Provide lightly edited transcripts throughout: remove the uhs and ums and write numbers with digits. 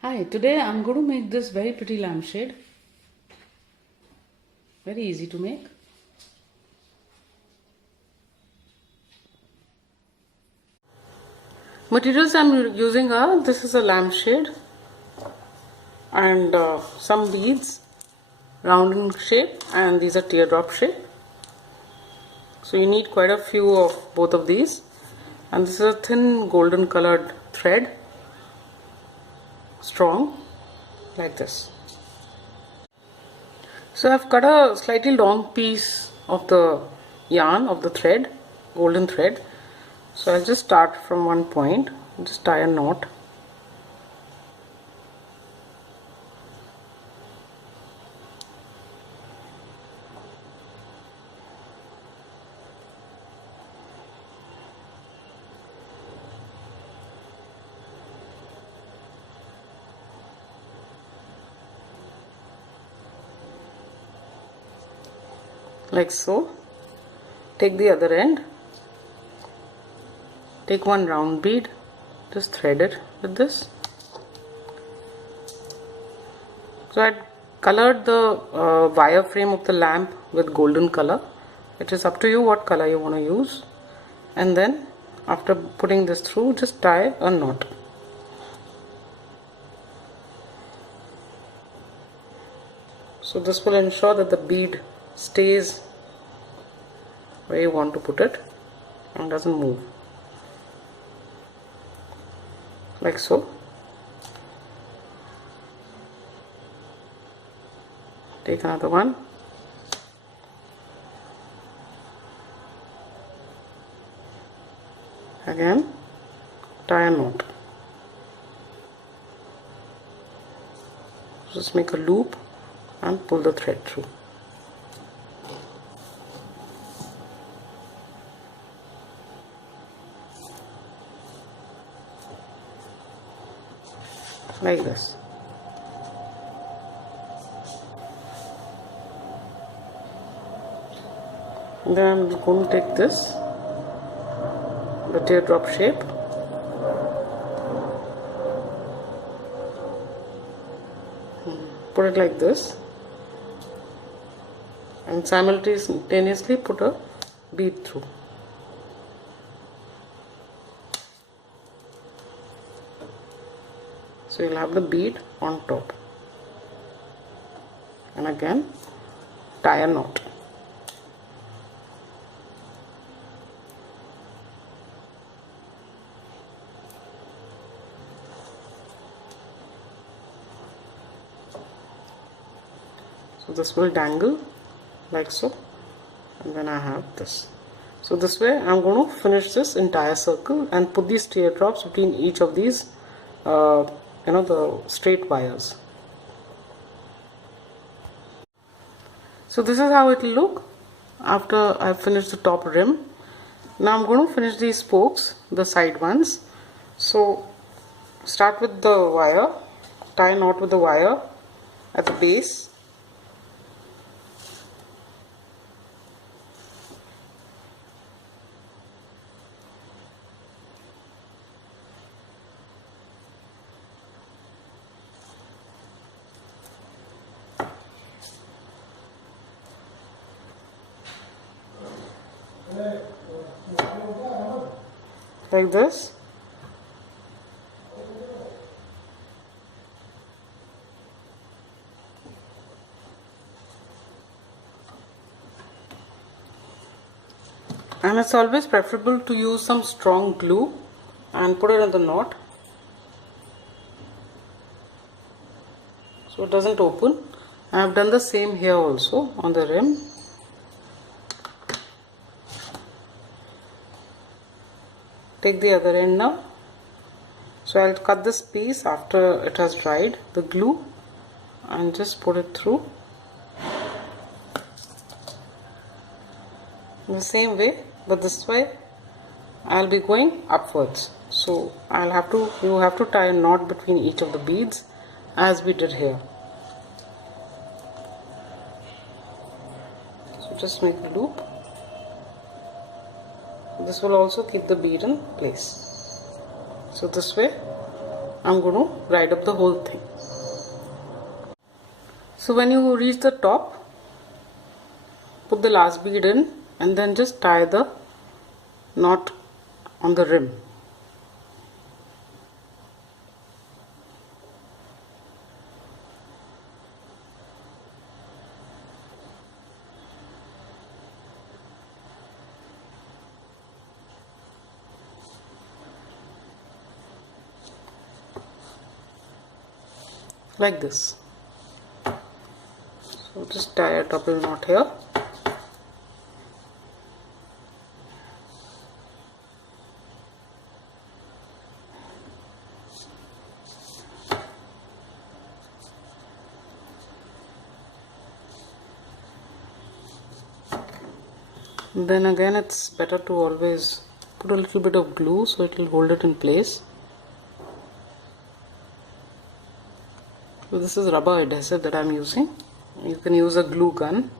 Hi, today I'm going to make this very pretty lampshade. Very easy to make. Materials I'm using are, this is a lampshade and some beads, round in shape, and these are teardrop shape. So you need quite a few of both of these, and this is a thin golden colored thread, strong, like this. So I've cut a slightly long piece of the yarn of the thread, golden thread. So I'll just start from one point, just tie a knot. Like so. Take the other end, take one round bead, just thread it with this. So I colored the wire frame of the lamp with golden color. It is up to you what color you want to use, and then after putting this through, just tie a knot. So this will ensure that the bead stays where you want to put it and doesn't move, like so. Take another one, again tie a knot. Just make a loop and pull the thread through. Like this. And then I'm going to take this, the teardrop shape, put it like this, and simultaneously put a bead through. So you'll have the bead on top, and again tie a knot. So this will dangle like so, and then I have this. So this way I'm going to finish this entire circle and put these teardrops between each of these the straight wires. So this is how it will look after I finish the top rim. Now I'm going to finish these spokes, the side ones. So start with the wire, tie a knot with the wire at the base. Like this. And it's always preferable to use some strong glue and put it in the knot so it doesn't open. I have done the same here also on the rim. Take the other end now. So I'll cut this piece after it has dried, the glue, and just put it through in the same way, but this way I'll be going upwards. So you have to tie a knot between each of the beads as we did here. So just make a loop. This will also keep the bead in place. So this way I'm going to ride up the whole thing. So when you reach the top, put the last bead in and then just tie the knot on the rim. Like this. So just tie a double knot here. Then again, it's better to always put a little bit of glue so it will hold it in place. So this is rubber adhesive that I'm using. You can use a glue gun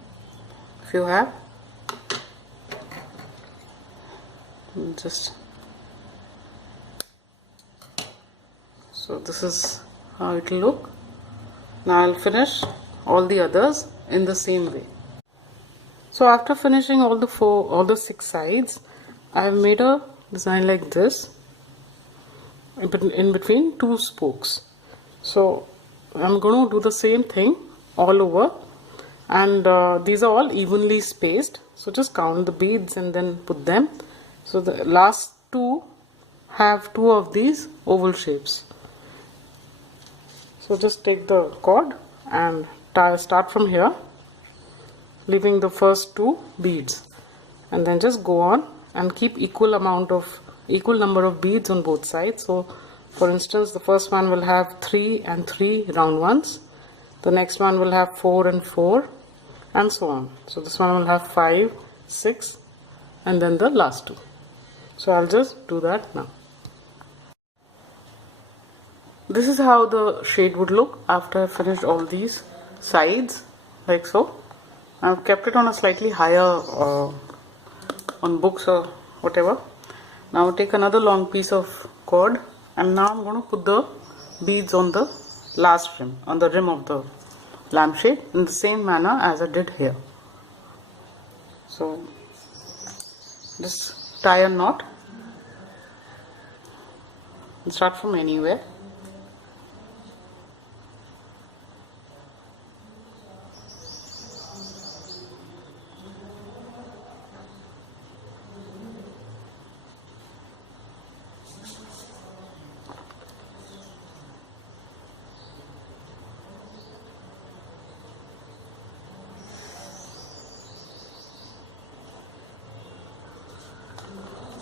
if you have. Just so this is how it will look. Now I'll finish all the others in the same way. So after finishing all the 6 sides, I've made a design like this in between 2 spokes. So I'm going to do the same thing all over, and these are all evenly spaced. So just count the beads and then put them. So the last 2 have 2 of these oval shapes. So just take the cord and start from here, leaving the first 2 beads, and then just go on and keep equal number of beads on both sides. So for instance, the first one will have 3 and 3 round ones, the next one will have 4 and 4, and so on. So this one will have 5, 6, and then the last 2. So I'll just do that now. This is how the shade would look after I finished all these sides, like so. I've kept it on a slightly higher on books or whatever. Now take another long piece of cord, and now I'm going to put the beads on the last rim, on the rim of the lampshade, in the same manner as I did here. So just tie a knot and start from anywhere.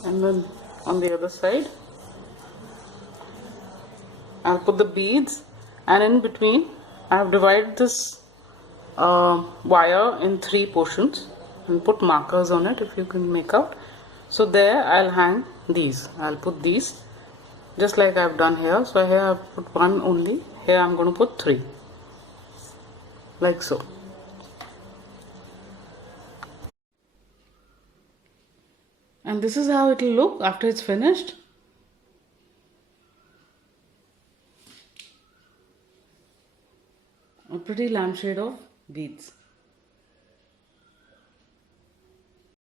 And then on the other side I'll put the beads, and in between I have divided this wire in 3 portions and put markers on it, if you can make out. So there I'll hang these. I'll put these just like I've done here. So here I've put 1 only, here I'm going to put 3, like so. And this is how it will look after it's finished. A pretty lampshade of beads.